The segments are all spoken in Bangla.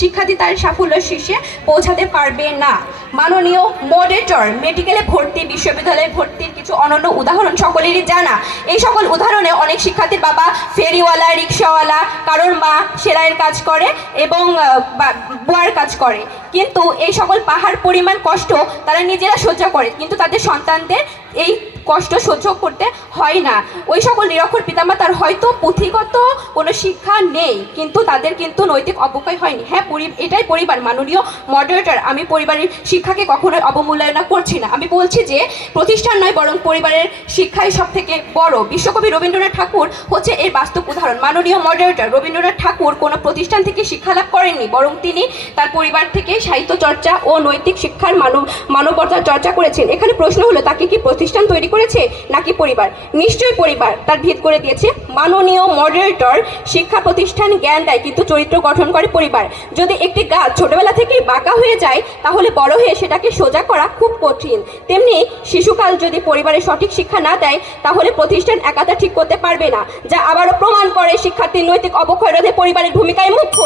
শিক্ষার্থী তার সাফল্যের শীর্ষে পৌঁছাতে পারবে না। মাননীয় মডারেটর, মেডিকেলে ভর্তি, বিশ্ববিদ্যালয়ে ভর্তির কিছু অনন্য উদাহরণ সকলেরই জানা। এই সকল উদাহরণে অনেক শিক্ষার্থীর বাবা ফেরিওয়ালা, রিক্সাওয়ালা, কারোর মা সেলাইয়ের কাজ করে এবং বুয়ার কাজ করে, কিন্তু এই সকল পাহাড় পরিমাণ কষ্ট তারা নিজেরা সহ্য করে, কিন্তু তাদের সন্তানদের এই কষ্ট সহ্য করতে হয় না। ওই সকল নিরক্ষর পিতামাতার হয়তো পুঁথিগত কোনো শিক্ষা নেই, কিন্তু তাদের কিন্তু নৈতিক অবক্ষয় হয়নি। হ্যাঁ, এটাই পরিবার। মাননীয় মডারেটর, আমি পরিবারের শিক্ষাকে কখনোই অবমূল্যায়ন করছি না। আমি বলছি যে প্রতিষ্ঠান নয়, বরং পরিবারের শিক্ষাই সব থেকে বড়। বিশ্বকবি রবীন্দ্রনাথ ঠাকুর হচ্ছে এর বাস্তব উদাহরণ। মাননীয় মডারেটর, রবীন্দ্রনাথ ঠাকুর কোনো প্রতিষ্ঠান থেকে শিক্ষা লাভ করেননি, বরং তিনি তার পরিবার থেকে সাহিত্য চর্চা ও নৈতিক শিক্ষার মানবতার চর্চা করেছেন। এখানে প্রশ্ন হলো, তাকে কি প্রতিষ্ঠান তৈরি করেছে নাকি পরিবার? নিশ্চয়ই পরিবার তার ভিত করে দিয়েছে। মাননীয় মডারেটর, শিক্ষা প্রতিষ্ঠান জ্ঞান দেয়, কিন্তু চরিত্র গঠন করে পরিবার। যদি একটি গাছ ছোটবেলা থেকেই বাঁকা হয়ে যায়, তাহলে বড় হয়ে সেটাকে সোজা করা খুব কঠিন। তেমনি শিশুকাল যদি পরিবারের সঠিক শিক্ষা না দেয়, তাহলে প্রতিষ্ঠান একাতা ঠিক করতে পারবে না, যা আবারও প্রমাণ করে শিক্ষার্থীর নৈতিক অবক্ষয় রোধে পরিবারের ভূমিকায় মুখ্য।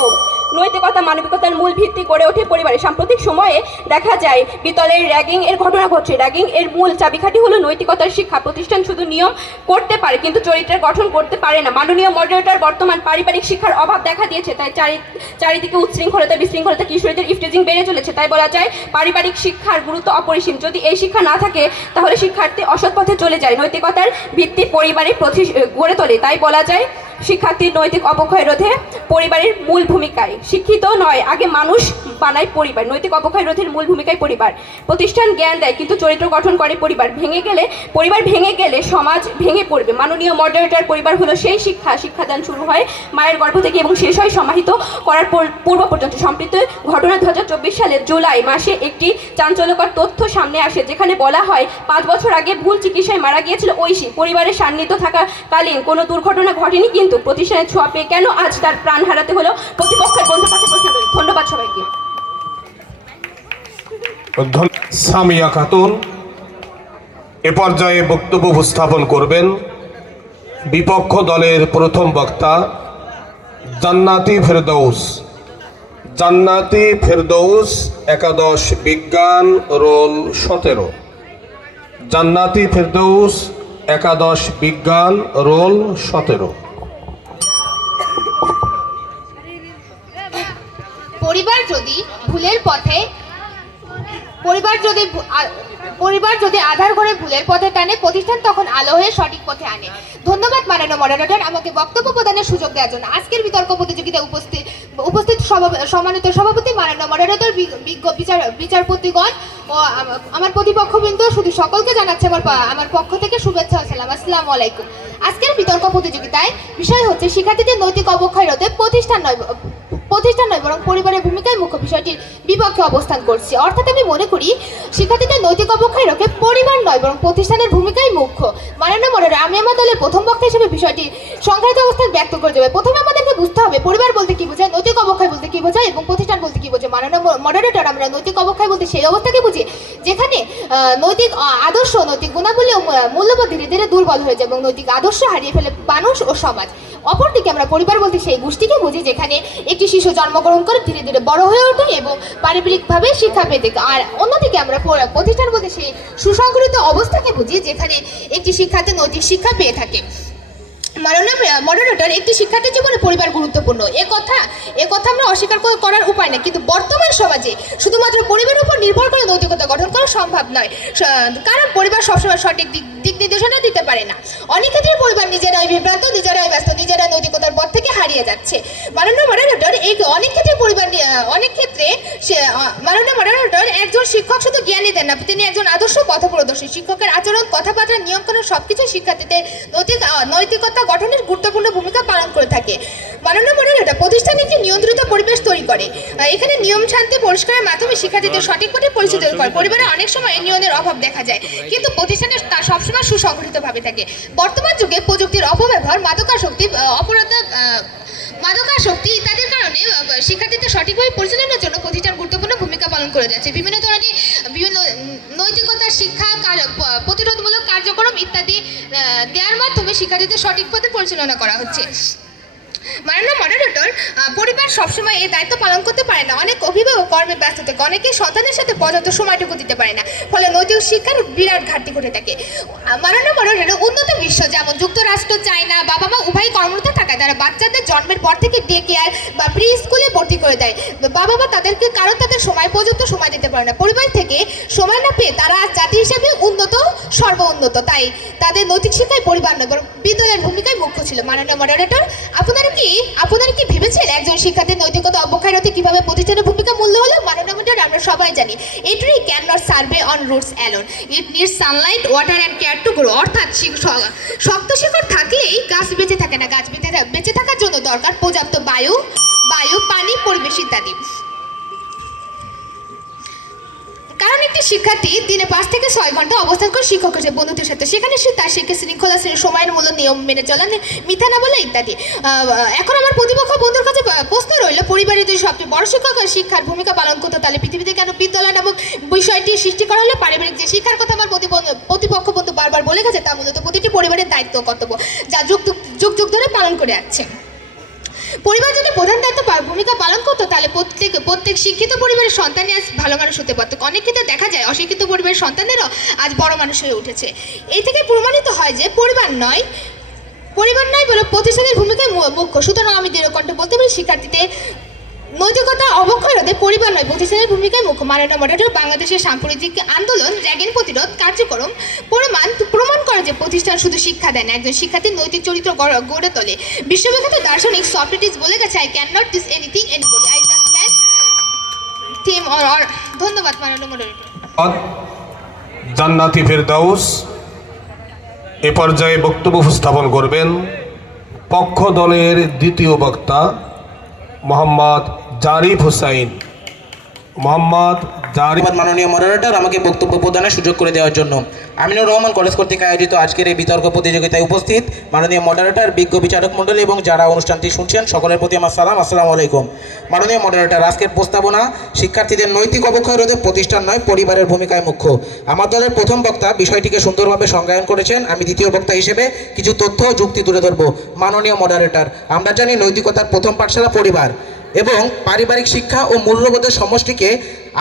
নৈতিকতা মানবিকতার মূল ভিত্তি গড়ে ওঠে পরিবারে। সাম্প্রতিক সময়ে দেখা যায় বিতলের র্যাগিং এর ঘটনা ঘটছে। র্যাগিং এর মূল চাবিকাঠি হলো নৈতিকতার শিক্ষা। প্রতিষ্ঠান শুধু নিয়ম করতে পারে, কিন্তু চরিত্রের গঠন করতে পারে না। মাননীয় মডারেটর, বর্তমান পারিবারিক শিক্ষার অভাব দেখা দিয়েছে, তাই চারিদিকে উচ্ছৃঙ্খলতা, বিশৃঙ্খলতা, কিশোরীদের ইফটিজিং বেড়ে চলেছে। তাই বলা যায় পারিবারিক শিক্ষার গুরুত্ব অপরিসীম। যদি এই শিক্ষা না থাকে, তাহলে শিক্ষার্থী অসৎ পথে চলে যায়। নৈতিকতার ভিত্তি পরিবারে গড়ে তোলে। তাই বলা যায় শিক্ষার্থীর নৈতিক অবক্ষয় রোধে পরিবারের মূল ভূমিকায়। শিক্ষিত নয়, আগে মানুষ বানায় পরিবার। নৈতিক অবক্ষয় রোধের মূল ভূমিকায় পরিবার। প্রতিষ্ঠান জ্ঞান দেয়, কিন্তু চরিত্র গঠন করে পরিবার। পরিবার ভেঙে গেলে সমাজ ভেঙে পড়বে। মাননীয় মডারেটর, পরিবার হলো সেই শিক্ষাদান শুরু হয় মায়ের গর্ভ থেকে এবং শেষ হয় সমাহিত করার পূর্ব পর্যন্ত। সম্প্রতি ঘটনা 2024 সালের জুলাই মাসে একটি চাঞ্চল্যকর তথ্য সামনে আসে, যেখানে বলা হয় 5 বছর আগে ভুল চিকিৎসায় মারা গিয়েছিল ঐশী। পরিবারের সান্নিধ্য থাকাকালীন কোনো দুর্ঘটনা ঘটেনি, কিন্তু প্রতিষ্ঠানের ছোঁয়া পেয়ে কেন আজ তার প্রাণ হারাতে হলো? প্রতিপক্ষের বন্ধুর কাছে প্রশ্ন করি। ধন্যবাদ সবাইকে। সামিয়া খাতুন এ পর্যায়ে বক্তব্য উপস্থাপন করবেন। বিপক্ষ দলের প্রথম বক্তা জান্নাতি ফেরদৌস। জান্নাতি ফেরদৌস, একাদশ বিজ্ঞান, রোল 17। জান্নাতি ফেরদৌস, একাদশ বিজ্ঞান, রোল 17। পরিবার যদি আধার ঘরে ভুলের পথে টানে, প্রতিষ্ঠান তখন আলো হয়ে সঠিক পথে আনে। ধন্যবাদ মাননীয় মডারেটর, আমাকে বক্তব্য প্রদানের সুযোগ দেওয়ার জন্য। আজকের বিতর্ক প্রতিযোগিতায় উপস্থিত সম্মানিত সভাপতি, মাননীয় মডারেটর, বিজ্ঞ বিচারপতিগণ ও আমার প্রতিপক্ষবৃন্দ, শুধু সকলকে জানাচ্ছি আমার পক্ষ থেকে শুভেচ্ছা ও সালাম। আসসালামু আলাইকুম। আজকের বিতর্ক প্রতিযোগিতায় বিষয় হচ্ছে শিক্ষার্থীদের নৈতিক অবক্ষয় রোধে প্রতিষ্ঠান নয় বরং পরিবারের ভূমিকায় মুখ্য। বিষয়টির বিপক্ষে অবস্থান করছি। অর্থাৎ আমি মনে করি শিক্ষার্থীদের নৈতিক অবক্ষয় রোধে পরিবার নয়, বরং প্রতিষ্ঠানের ভূমিকাই মুখ্য। মাননীয় মডারেটর, আমি আমার দলের প্রথম বক্তা হিসেবে বিষয়টি সংখ্যায়িত অবস্থান ব্যক্ত করে দেবে। প্রথমে আমাদেরকে বুঝতে হবে পরিবার বলতে কি বোঝায়, নৈতিক অবক্ষয় বলতে কি বোঝায় এবং প্রতিষ্ঠান বলতে কি বোঝায়। মাননীয় মডারেটর, আমরা নৈতিক অবক্ষয় বলতে সেই অবস্থাকে বুঝি যেখানে নৈতিক আদর্শ, নৈতিক গুণাবলী ও মূল্যবোধ ধীরে ধীরে দুর্বল হয়ে যায় এবং নৈতিক আদর্শ হারিয়ে ফেলে মানুষ ও সমাজ। অপরদিকে আমরা পরিবার বলতে সেই গোষ্ঠীকে বুঝি যেখানে একটি শিশু জন্মগ্রহণ করে ধীরে ধীরে বড় হয়ে ওঠে এবং পারিবারিকভাবে শিক্ষা পেতে। আর অন্যদিকে আমরা প্রতিষ্ঠান বলতে সেই সুসংগঠিত অবস্থাকে বুঝি যেখানে একটি শিক্ষার্থী নৈতিক শিক্ষা পেয়ে থাকে। মাননীয় মডারেটর, একটি শিক্ষার্থীর জীবনে পরিবার গুরুত্বপূর্ণ, এ কথা আমরা অস্বীকার করার উপায় নেই, কিন্তু বর্তমান সমাজে শুধুমাত্র পরিবারের উপর নির্ভর করে নৈতিকতা গঠন করা সম্ভব নয়, কারণ পরিবার সবসময় সঠিক দিক নির্দেশনা দিতে পারে না। অনেক ক্ষেত্রে পরিবার নিজেরাই বিভ্রান্ত, নিজেরাই ব্যস্ত, নিজেরা নৈতিকতার পথ থেকে হারিয়ে যাচ্ছে। মাননীয় মডারেটর, অনেক ক্ষেত্রে মাননীয় মডারেটর, একজন শিক্ষক শুধু জ্ঞানই দেন না, তিনি একজন আদর্শ পথপ্রদর্শী। শিক্ষকের আচরণ, কথাবার্তা, নিয়মকানুন সবকিছু শিক্ষার্থীদের নৈতিকতা গঠনের গুরুত্বপূর্ণ ভূমিকা পালন করে থাকে। মাননীয় মডারেটর, প্রতিষ্ঠান একটি নিয়ন্ত্রিত পরিবেশ তৈরি করে। এখানে নিয়ম শান্তি পরিষ্কারের মাধ্যমে শিক্ষার্থীদের সঠিক পথে পরিচিত করে। পরিবারে অনেক সময় নিয়মের অভাব দেখা যায়, কিন্তু প্রতিষ্ঠানে তা সবসময় সুসংগঠিতভাবে থাকে। বর্তমান যুগে প্রযুক্তির অপব্যবহার, মাদকাসক্তি ইত্যাদির কারণে শিক্ষার্থীদের সঠিকভাবে পরিচালনার জন্য প্রতিষ্ঠান গুরুত্বপূর্ণ ভূমিকা পালন করে যাচ্ছে। বিভিন্ন নৈতিকতার শিক্ষা, প্রতিরোধমূলক কার্যক্রম ইত্যাদি দেওয়ার মাধ্যমে শিক্ষার্থীদের সঠিক পথে পরিচালনা করা হচ্ছে। মাননীয় মডারেটর, পরিবার সবসময় এই দায়িত্ব পালন করতে পারে না। অনেক অভিভাবক কর্মে ব্যস্ত থাকে, অনেকে সন্তানের সাথে পর্যাপ্ত সময়টুকু দিতে পারে না, ফলে নৈতিক শিক্ষার বিরাট ঘাটতি ঘটে থাকে। মাননীয় মডারেটর, উন্নত বিশ্ব যেমন যুক্তরাষ্ট্র, চায়না, বাবা মা উভয়ই কর্মরত থাকায় তারা বাচ্চাদের জন্মের পর থেকে ডে কেয়ার বা প্রি স্কুলে ভর্তি করে দেয়। বাবা মা তাদেরকে কারণ তাদের পর্যন্ত সময় দিতে পারে না। পরিবার থেকে সময় না পেয়ে তারা আজ জাতি হিসেবে উন্নত, সর্বোন্নত। তাই তাদের নৈতিক শিক্ষায় পরিবার নয় বরং বিদ্যালয়ের ভূমিকায় মুখ্য ছিল। মাননীয় মডারেটর, আপনারা কি ভেবেছেন একজন শিক্ষার্থীর নৈতিকতা অবক্ষয় হতে কিভাবে প্রতিষ্ঠানের ভূমিকা মূল্য হলো? মাননীয় মডারেটর, আমরা সবাই জানি a tree cannot survey on roots alone, it needs sunlight, water and care to grow। অর্থাৎ শক্ত শিকড় থাকলেই গাছ বেঁচে থাকে না। গাছ বেঁচে থাকার জন্য দরকার পর্যাপ্ত বায়ু, পানি, পরিবেশ ইত্যাদি। কারণ একটি শিক্ষার্থী দিনে 5 থেকে 6 ঘন্টা অবস্থান করে শিক্ষকের বন্ধুদের সাথে, সেখানে সে তার শিক্ষা শৃঙ্খলা, সময়ের মূল্য, নিয়ম মেনে চলা, মিথ্যা না বলা ইত্যাদি। এখন আমার প্রতিপক্ষ বন্ধুর কাছে প্রশ্ন রইল, পরিবারের যদি সবচেয়ে বড় শিক্ষার ভূমিকা পালন করতো, তাহলে পৃথিবীতে কেন বিদ্যালয় নামক বিষয়টি সৃষ্টি করা হলে? পারিবারিক যে শিক্ষার কথা আমার প্রতিপক্ষ বন্ধু বারবার বলে গেছে, তা মূলত প্রতিটি পরিবারের দায়িত্ব কর্তব্য, যা যুগ যুগ ধরে পালন করে আসছে। পরিবার যদি প্রধান দায়িত্ব ভূমিকা পালন করতো, তাহলে প্রত্যেক শিক্ষিত পরিবারের সন্তানই আজ ভালো মানুষ হতে পারতো। অনেক ক্ষেত্রে দেখা যায় অশিক্ষিত পরিবারের সন্তানেরও আজ বড় মানুষ হয়ে উঠেছে। এই থেকে প্রমাণিত হয় যে পরিবার নয় বলে প্রতিষ্ঠানের ভূমিকায় মুখ্য। সুতরাং আমি দৃঢ়কণ্ঠে বলতে পারি, শিক্ষার্থীদের নৈতিকতা অবক্ষয় রোধে পরিবার নয় প্রতিষ্ঠানের ভূমিকায় মুখ্য। মাননীয় মডারেটর, বাংলাদেশের সাম্প্রতিক আন্দোলন র্যাগিং প্রতিরোধ কার্যক্রম প্রমাণ করে যে প্রতিষ্ঠান শুধু শিক্ষা দেয় না, একজন শিক্ষার্থীর নৈতিক চরিত্র গড়ে তোলে। বিশ্ববিখ্যাত দার্শনিক সক্রেটিস বলে গেছে, I can not teach anything anybody, I just can theme or. ধন্যবাদ মাননীয় মডারেটর। জান্নাতি ফেরদাউস এ পর্যায়ে বক্তব্য উপস্থাপন করবেন পক্ষ দলের দ্বিতীয় বক্তা মোহাম্মদ জারিফ হুসাইন। ধন্যবাদ মাননীয় মডারেটর, আমাকে বক্তব্য প্রদানের সুযোগ করে দেওয়ার জন্য। আমিনুর রহমান কলেজ কর্তৃক আয়োজিত আজকের এই বিতর্ক প্রতিযোগিতায় উপস্থিত মাননীয় মডারেটর, বিজ্ঞ বিচারক মণ্ডলী এবং যারা অনুষ্ঠানটি শুনছেন সকলের প্রতি আমার সালাম, আসসালামু আলাইকুম। মাননীয় মডারেটর, আজকের প্রস্তাবনা শিক্ষার্থীদের নৈতিক অবক্ষয় রোধে প্রতিষ্ঠান নয় পরিবারের ভূমিকায় মুখ্য। আমার দলের প্রথম বক্তা বিষয়টিকে সুন্দরভাবে সংজ্ঞায়ন করেছেন। আমি দ্বিতীয় বক্তা হিসেবে কিছু তথ্য ও যুক্তি তুলে ধরব। মাননীয় মডারেটর, আমরা জানি নৈতিকতার প্রথম পাঠশালা পরিবার এবং পারিবারিক শিক্ষা ও মূল্যবোধের সমষ্টিকে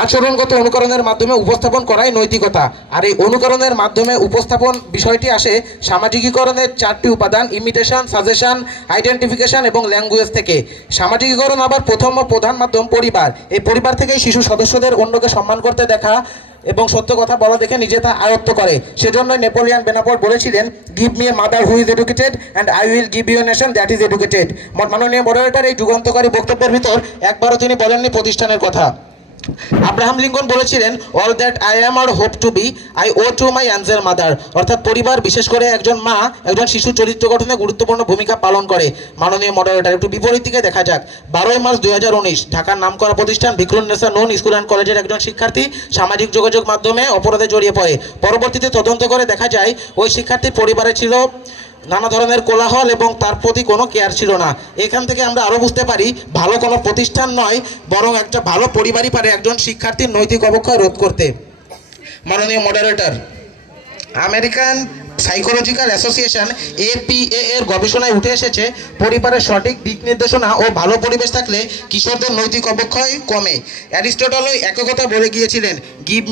আচরণগত অনুকরণের মাধ্যমে উপস্থাপন করাই নৈতিকতা। আর এই অনুকরণের মাধ্যমে উপস্থাপন বিষয়টি আসে সামাজিকীকরণের 4টি উপাদান: ইমিটেশন, সাজেশন, আইডেন্টিফিকেশন এবং ল্যাঙ্গুয়েজ থেকে। সামাজিকীকরণ আবার প্রথম ও প্রধান মাধ্যম পরিবার। এই পরিবার থেকেই শিশু সদস্যদের অন্যকে সম্মান করতে দেখা এবং সত্য কথা বলা দেখে নিজে তা আয়ত্ত করে। সেজন্য নেপোলিয়ান বোনাপার্ট বলেছিলেন, give me a mother who is educated and I will give you a nation that is educated. মাননীয় মডারেটর, এই যুগান্তকারী বক্তব্যের ভিতর একবারও তিনি বলেননি প্রতিষ্ঠানের কথা। আব্রাহাম লিঙ্কন বলেছিলেন, all that I am or hope to be I owe to my angel mother. অর্থাৎ পরিবার, বিশেষ করে একজন মা, একজন শিশুর চরিত্র গঠনে গুরুত্বপূর্ণ ভূমিকা পালন করে। মাননীয় মডারেটর, একটু বিপরীত দিকে দেখা যাক। 12ই মার্চ 2019 ঢাকার নামকরা প্রতিষ্ঠান ভিক্রুন্নেসা নূন স্কুল অ্যান্ড কলেজের একজন শিক্ষার্থী সামাজিক যোগাযোগ মাধ্যমে অপরাধে জড়িয়ে পড়ে। পরবর্তীতে তদন্ত করে দেখা যায় ওই শিক্ষার্থীর পরিবারে ছিল নানা ধরনের কোলাহল এবং তার প্রতি কোনো কেয়ার ছিল না। এখান থেকে আমরা আরও বুঝতে পারি, ভালো কোনো প্রতিষ্ঠান নয় বরং একটা ভালো পরিবারই পারে একজন শিক্ষার্থীর নৈতিক অবক্ষয় রোধ করতে। মাননীয় moderator, American psychological association APA এর গবেষণায় উঠে এসেছে, পরিবারের সঠিক দিক নির্দেশনা ও ভালো পরিবেশ থাকলে কিশোরদের নৈতিক অবক্ষয় কমে। অ্যারিস্টটলও একই কথা বলে গিয়েছিলেন, গিভ